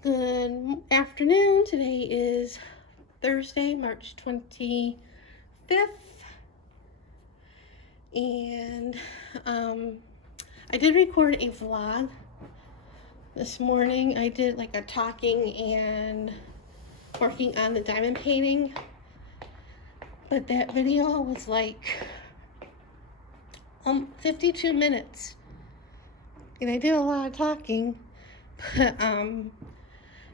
Good afternoon. Today is Thursday, March 25th. And I did record a vlog this morning. I did like a talking and working on the diamond painting. But that video was like 52 minutes. And I did a lot of talking. But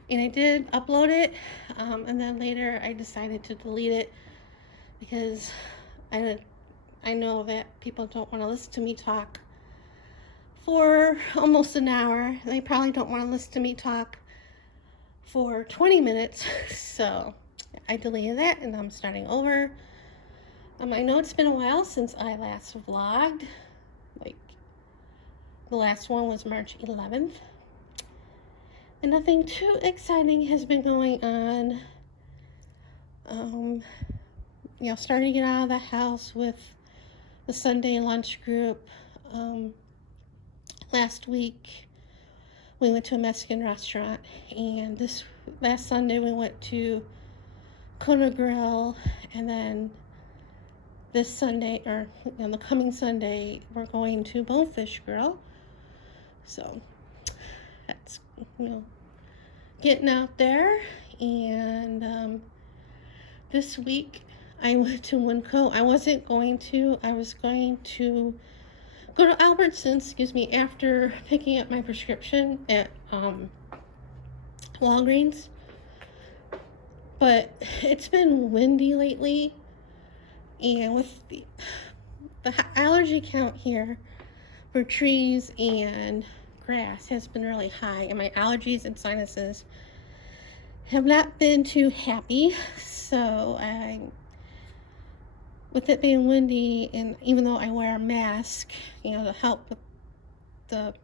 and I did upload it, and then later I decided to delete it because I know that people don't want to listen to me talk for almost an hour. They probably don't want to listen to me talk for 20 minutes, so I deleted that and I'm starting over. I know it's been a while since I last vlogged. Like, the last one was March 11th. And nothing too exciting has been going on. Starting to get out of the house with the Sunday lunch group. Last week we went to a Mexican restaurant, and this last Sunday we went to Kona Grill, and then this Sunday, or the coming Sunday, we're going to Bonefish Grill. So that's, getting out there. And this week I went to Winco. I was going to go to Albertsons, after picking up my prescription at Walgreens. But it's been windy lately, and with the allergy count here for trees and grass has been really high, and my allergies and sinuses have not been too happy. So with it being windy, and even though I wear a mask, to help with the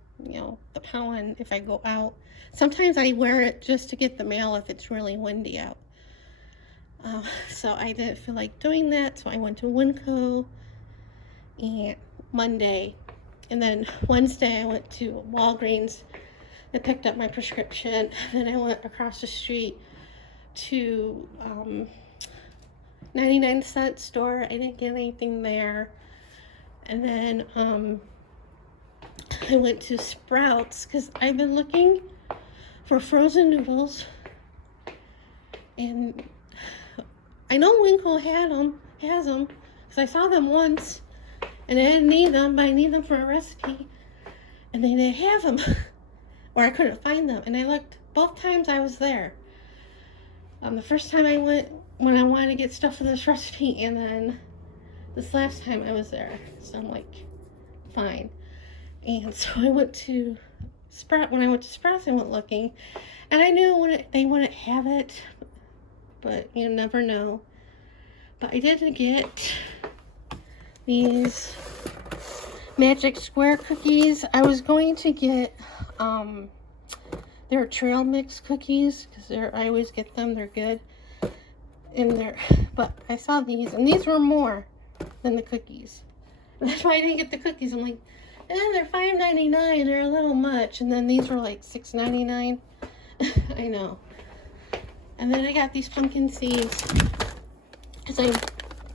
pollen if I go out, sometimes I wear it just to get the mail if it's really windy out. So I didn't feel like doing that, so I went to Winco and Monday. And then Wednesday I went to Walgreens and picked up my prescription. Then I went across the street to 99-cent store. I didn't get anything there. And then I went to Sprouts because I've been looking for frozen noodles. And I know Winco has them because I saw them once. And I didn't need them, but I need them for a recipe. And they didn't have them. Or I couldn't find them. And I looked both times I was there. The first time I went when I wanted to get stuff for this recipe, and then this last time I was there. So I'm like, fine. And so I went to Sprouts. When I went to Sprouts, I went looking. And I knew they wouldn't have it. But you never know. But I did get these magic square cookies. I was going to get their trail mix cookies because I always get them. They're good. But I saw these, and these were more than the cookies. And that's why I didn't get the cookies. I'm like, they're $5.99. They're a little much. And then these were like $6.99. I know. And then I got these pumpkin seeds because I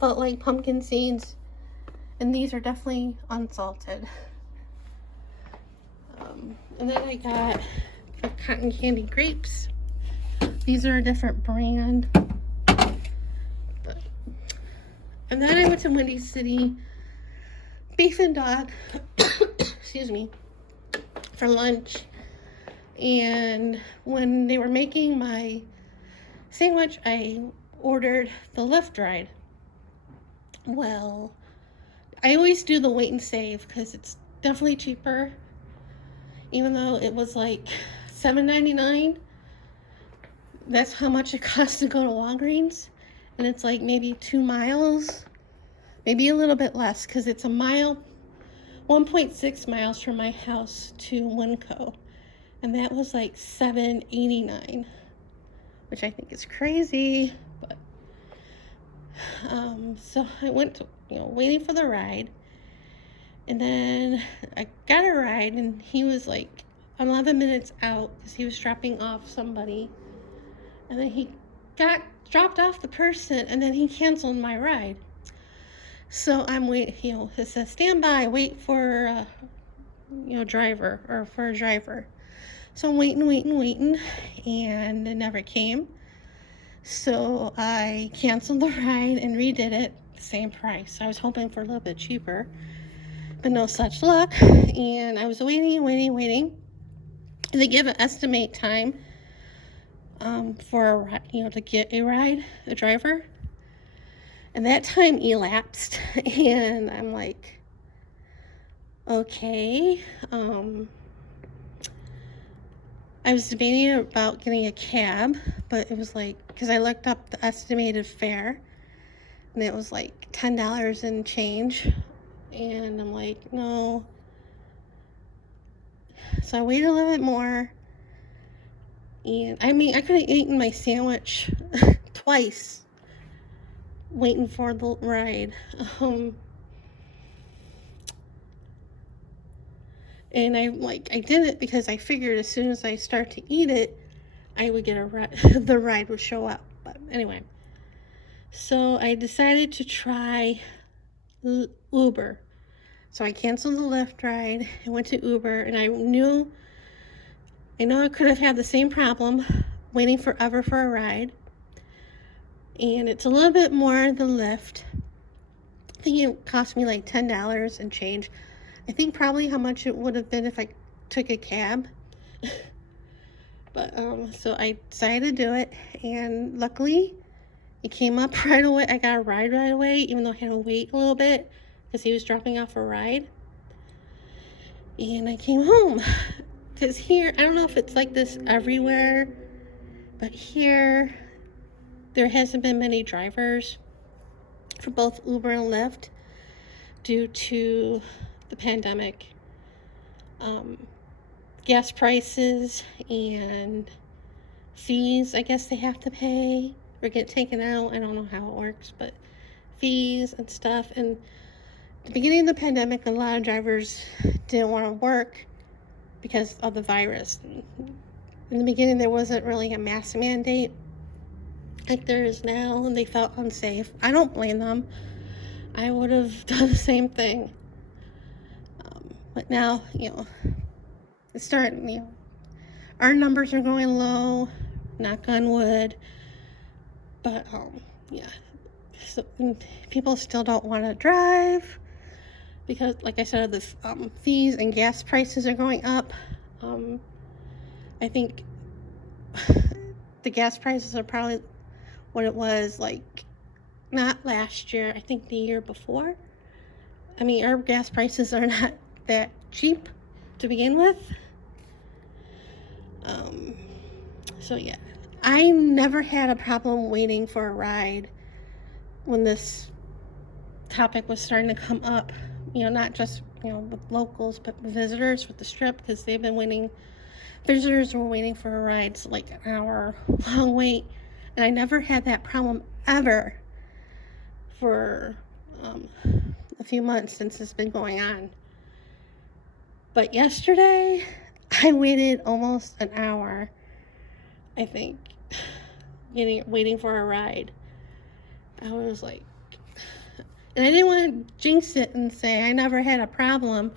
felt like pumpkin seeds. And these are definitely unsalted. And then I got the cotton candy grapes. These are a different brand. And then I went to Windy City Beef and Dog, excuse me, for lunch. And when they were making my sandwich, I ordered the lift ride. Well, I always do the wait and save because it's definitely cheaper. Even though it was like $7.99, that's how much it costs to go to Walgreens. And it's like maybe 2 miles, maybe a little bit less, because it's 1.6 miles from my house to Winco. And that was like $7.89, which I think is crazy. But so I went to, waiting for the ride. And then I got a ride, and he was like 11 minutes out because he was dropping off somebody. And then he got dropped off the person, and then he canceled my ride. So I'm waiting, it says stand by, wait for, driver, or for a driver. So I'm waiting, and it never came. So I canceled the ride and redid it, the same price. I was hoping for a little bit cheaper, but no such luck. And I was waiting. And they give an estimate time for to get a driver. And that time elapsed, and I'm like, okay. I was debating about getting a cab, but it was like, because I looked up the estimated fare, and it was like $10 and change, and I'm like, no. So I waited a little bit more, and I mean, I could have eaten my sandwich twice waiting for the ride. And I did it because I figured as soon as I start to eat it, I would get the ride would show up. But anyway, so I decided to try Uber. So I canceled the Lyft ride and went to Uber, and I know I could have had the same problem waiting forever for a ride. And it's a little bit more than Lyft. I think it cost me like $10 and change. I think probably how much it would have been if I took a cab. But so I decided to do it, and luckily it came up right away. I got a ride right away, even though I had to wait a little bit because he was dropping off a ride. And I came home because here, I don't know if it's like this everywhere, but here there hasn't been many drivers for both Uber and Lyft due to the pandemic. Gas prices and fees, I guess they have to pay or get taken out. I don't know how it works, but fees and stuff. And at the beginning of the pandemic, a lot of drivers didn't want to work because of the virus. In the beginning, there wasn't really a mask mandate like there is now, and they felt unsafe. I don't blame them. I would have done the same thing. But now, it's starting, our numbers are going low, knock on wood. But, yeah. So people still don't want to drive because, like I said, the fees and gas prices are going up. I think the gas prices are probably what it was like, not last year, I think the year before. I mean, our gas prices are not that cheap to begin with. So yeah, I never had a problem waiting for a ride when this topic was starting to come up, not just, with locals, but visitors with the strip, because visitors were waiting for a ride, so like an hour long wait, and I never had that problem ever for a few months since it's been going on. But yesterday, I waited almost an hour, I think, waiting for a ride. I was like, and I didn't want to jinx it and say I never had a problem,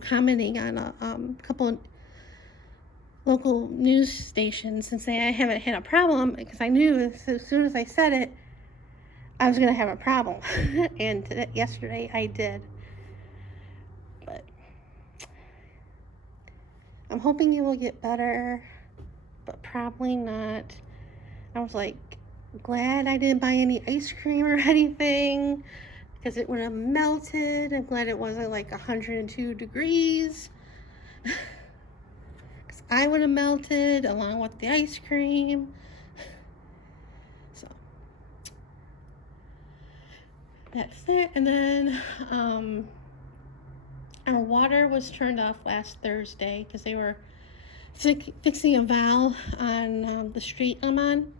commenting on a couple of local news stations and say I haven't had a problem, because I knew as soon as I said it, I was going to have a problem. And yesterday I did. But I'm hoping it will get better, but probably not. I was like glad I didn't buy any ice cream or anything, because it would have melted. I'm glad it wasn't like 102 degrees. Because I would have melted along with the ice cream. So that's it. And then our water was turned off last Thursday because they were fixing a valve on the street I'm on.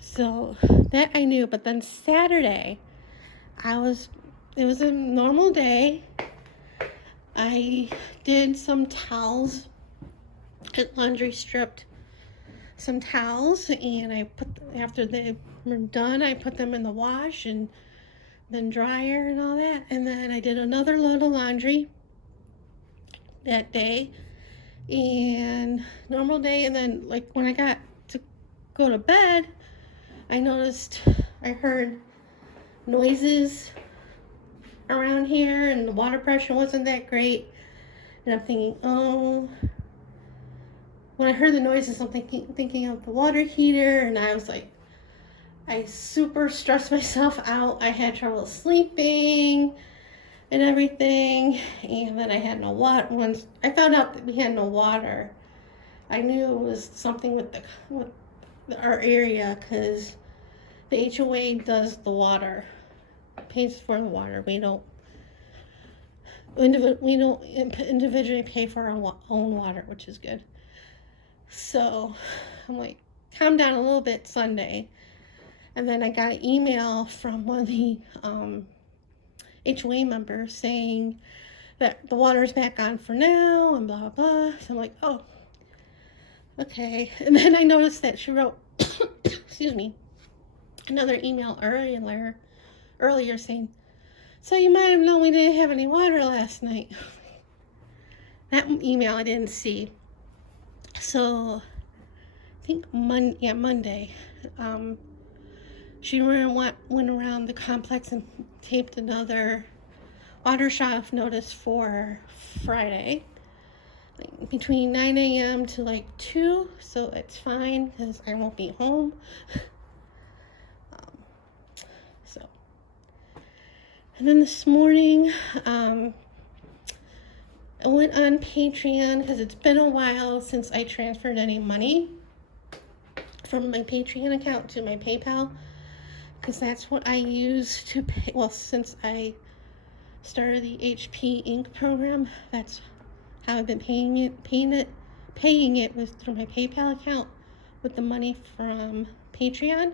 So that I knew. But then Saturday, it was a normal day. I did some towels I laundry stripped some towels, and after they were done, I put them in the wash and then dryer and all that. And then I did another load of laundry that day, and normal day. And then, like, when I got to go to bed, I heard noises around here, and the water pressure wasn't that great. And I'm thinking, oh, when I heard the noises, I'm thinking of the water heater, and I was like, I super stressed myself out. I had trouble sleeping and everything, and then I had no water. Once I found out that we had no water, I knew it was something with our area, because the HOA does the water, pays for the water. We don't individually pay for our own water, which is good. So I'm like, calm down a little bit Sunday. And then I got an email from one of the HOA members saying that the water's back on for now and blah, blah, blah. So I'm like, oh, okay. And then I noticed that she wrote, excuse me, another email earlier saying, so you might have known we didn't have any water last night. That email I didn't see. So I think Monday, she went around the complex and taped another water shut-off notice for Friday, like between 9 a.m. to like 2, so it's fine because I won't be home. And then this morning, I went on Patreon because it's been a while since I transferred any money from my Patreon account to my PayPal, because that's what I use to pay. Well, since I started the HP Inc. program, that's how I've been paying it was through my PayPal account with the money from Patreon.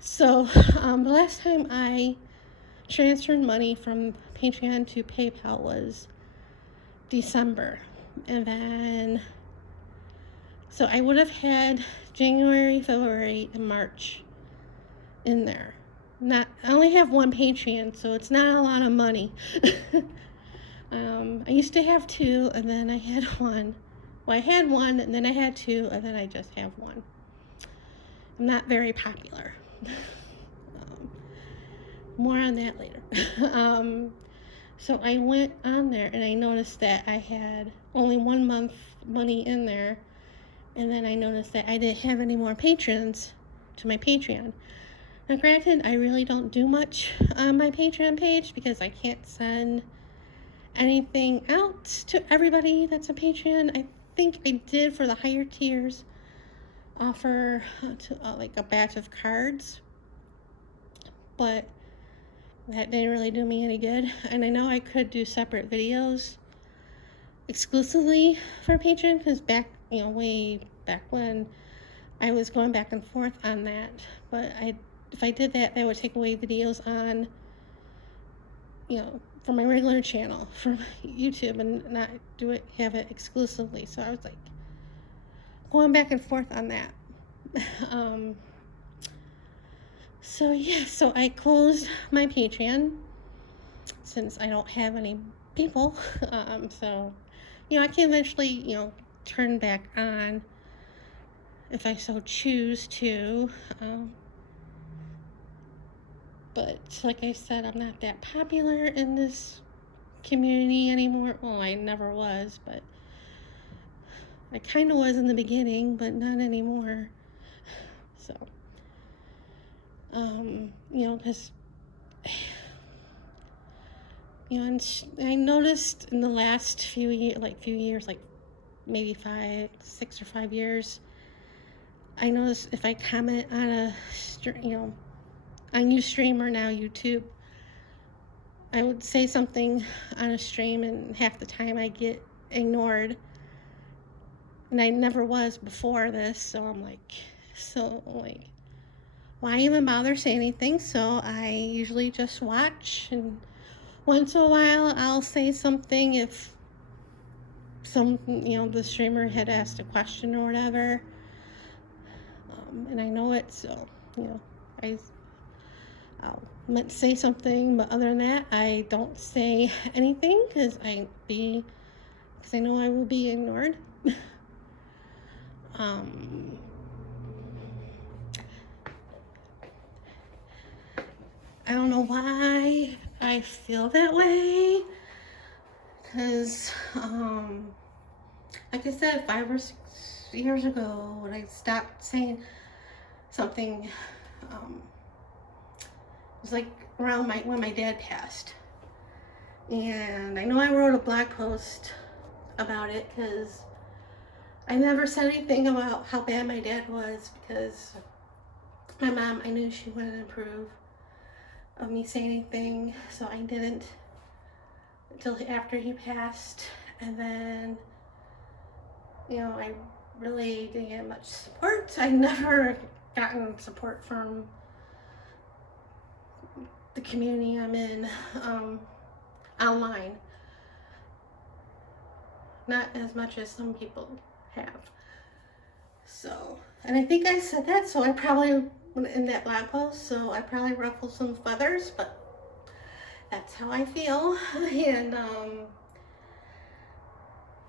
So the last time I transferred money from Patreon to PayPal was December, and then so I would have had January, February, and March in there. I only have one Patreon, so it's not a lot of money. I used to have 2, and then I had 1. Well, I had 1, and then I had 2, and then I just have 1. I'm not very popular. More on that later. So I went on there, and I noticed that I had only 1 month money in there, and then I noticed that I didn't have any more patrons to my Patreon. Now, granted, I really don't do much on my Patreon page because I can't send anything out to everybody that's a Patreon. I think I did for the higher tiers offer to like a batch of cards, but that didn't really do me any good. And I know I could do separate videos exclusively for Patreon, because way back when, I was going back and forth on that. But if I did that, that would take away videos on, from my regular channel, from YouTube, and not have it exclusively. So I was like going back and forth on that. So I closed my Patreon since I don't have any people. So I can eventually, turn back on if I so choose to. But like I said, I'm not that popular in this community anymore. Well, I never was, but I kind of was in the beginning, but not anymore. So, because, and I noticed in the last few years, like maybe 6 or 5 years, I noticed if I comment on on Ustream, now YouTube, I would say something on a stream, and half the time I get ignored. And I never was before this, so I'm like, why even bother saying anything? So I usually just watch, and once in a while I'll say something if the streamer had asked a question or whatever, and I know it, so I meant to say something, but other than that, I don't say anything because I know I will be ignored. I don't know why I feel that way, because like I said, 5 or 6 years ago when I stopped saying something, it was like around when my dad passed, and I know I wrote a blog post about it because I never said anything about how bad my dad was, because my mom, I knew she wouldn't approve of me saying anything, so I didn't until after he passed. And then I really didn't get much support. I never gotten support from the community I'm in online, not as much as some people have. So, and I think I said that, so I probably, in that blog post, so I probably ruffled some feathers, but that's how I feel. And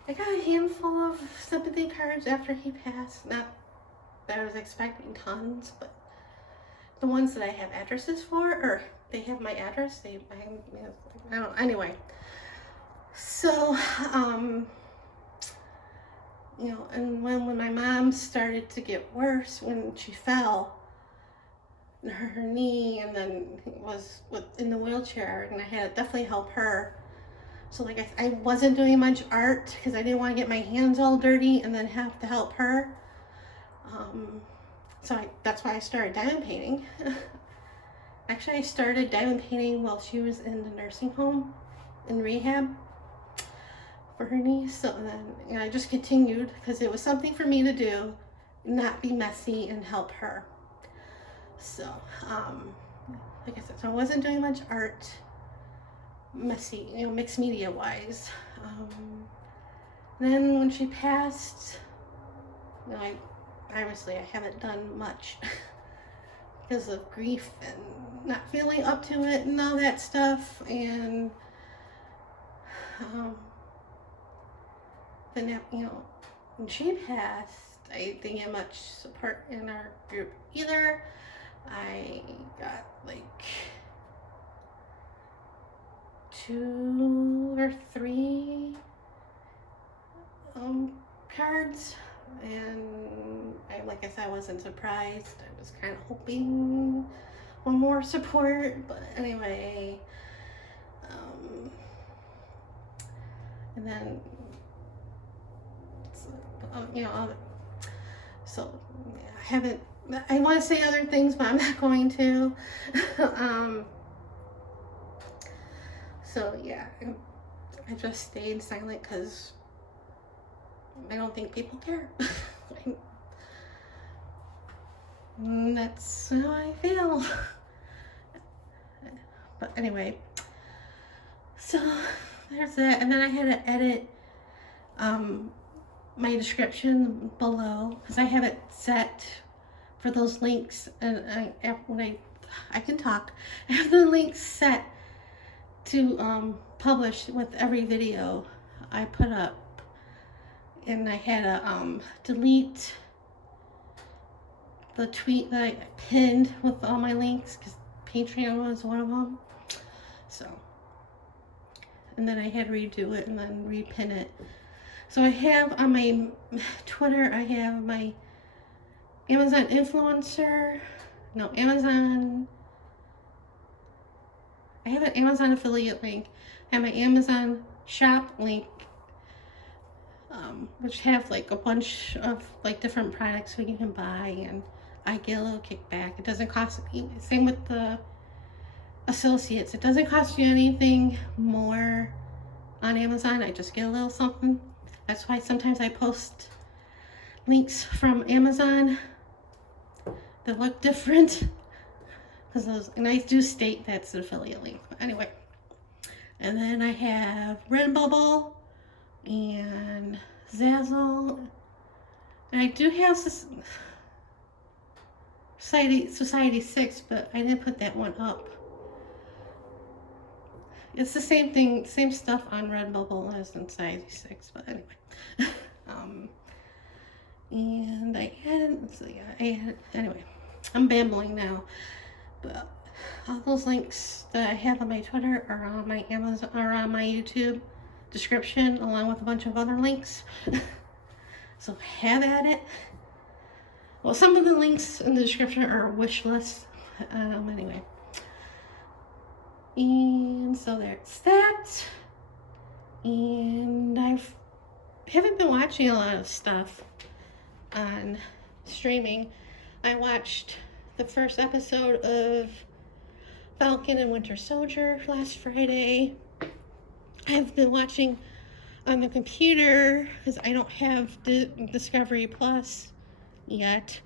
I got a handful of sympathy cards after he passed. Not that I was expecting tons, but the ones that I have addresses for, or they have my address, I don't know, anyway. So, and when my mom started to get worse, when she fell, her knee, and then was in the wheelchair, and I had to definitely help her. So like I wasn't doing much art because I didn't want to get my hands all dirty and then have to help her. So that's why I started diamond painting. Actually, I started diamond painting while she was in the nursing home, in rehab for her knee. So then I just continued because it was something for me to do, not be messy and help her. So, like I said, so I wasn't doing much art, messy, mixed media wise. Then when she passed, I haven't done much because of grief and not feeling up to it and all that stuff. And then when she passed, I didn't get much support in our group either. I got like 2 or 3 cards, and like I said, I wasn't surprised. I was kind of hoping for more support, but anyway, and then so I want to say other things, but I'm not going to. So yeah, I just stayed silent because I don't think people care. That's how I feel. But anyway, so there's that. And then I had to edit my description below because I have it set for those links, and when I can talk, I have the links set to publish with every video I put up, and I had to delete the tweet that I pinned with all my links because Patreon was one of them. So, and then I had to redo it and then repin it. So I have on my Twitter, I have my Amazon influencer, I have an Amazon affiliate link, I have my Amazon shop link, which have like a bunch of like different products we can buy, and I get a little kickback. It doesn't cost me, same with the associates, it doesn't cost you anything more on Amazon. I just get a little something. That's why sometimes I post links from Amazon that look different, because those, and I do state that's an affiliate link. But anyway, and then I have Redbubble, and Zazzle. And I do have Society 6, but I didn't put that one up. It's the same thing, same stuff on Redbubble as in Society 6, but anyway. And I added, so yeah, anyway, I'm babbling now. But all those links that I have on my Twitter are on my Amazon or on my YouTube description, along with a bunch of other links. So have at it. Well, some of the links in the description are wish lists. Anyway. And so there's that. And I haven't been watching a lot of stuff on streaming. I watched the first episode of Falcon and Winter Soldier last Friday. I've been watching on the computer because I don't have Discovery Plus yet.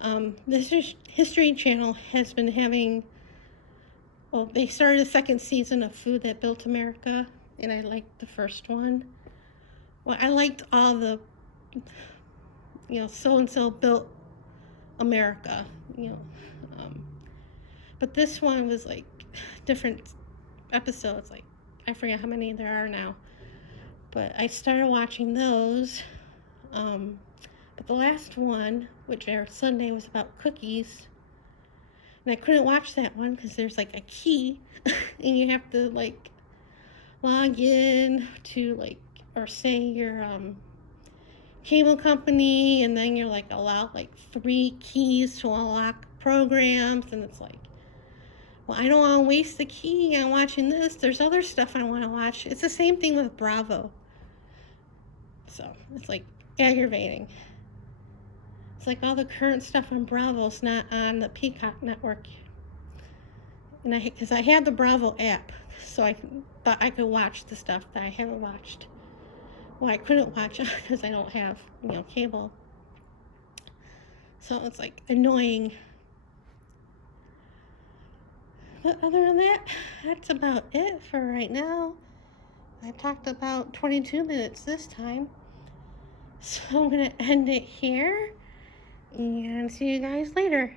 The History Channel has been having, well, they started the second season of Food That Built America, and I liked the first one. Well, I liked all the, so-and-so built America, but this one was like different episodes, like I forget how many there are now, but I started watching those. But the last one, which aired Sunday, was about cookies, and I couldn't watch that one because there's like a key and you have to like log in to or say your cable company, and then you're like allowed like 3 keys to unlock programs, and it's like, well, I don't want to waste the key on watching this. There's other stuff I want to watch. It's the same thing with Bravo. So it's like aggravating. It's like all the current stuff on Bravo's not on the Peacock network. And because I had the Bravo app, so I thought I could watch the stuff that I haven't watched. Well, I couldn't watch it because I don't have, cable. So it's like annoying. But other than that, that's about it for right now. I talked about 22 minutes this time. So I'm going to end it here and see you guys later.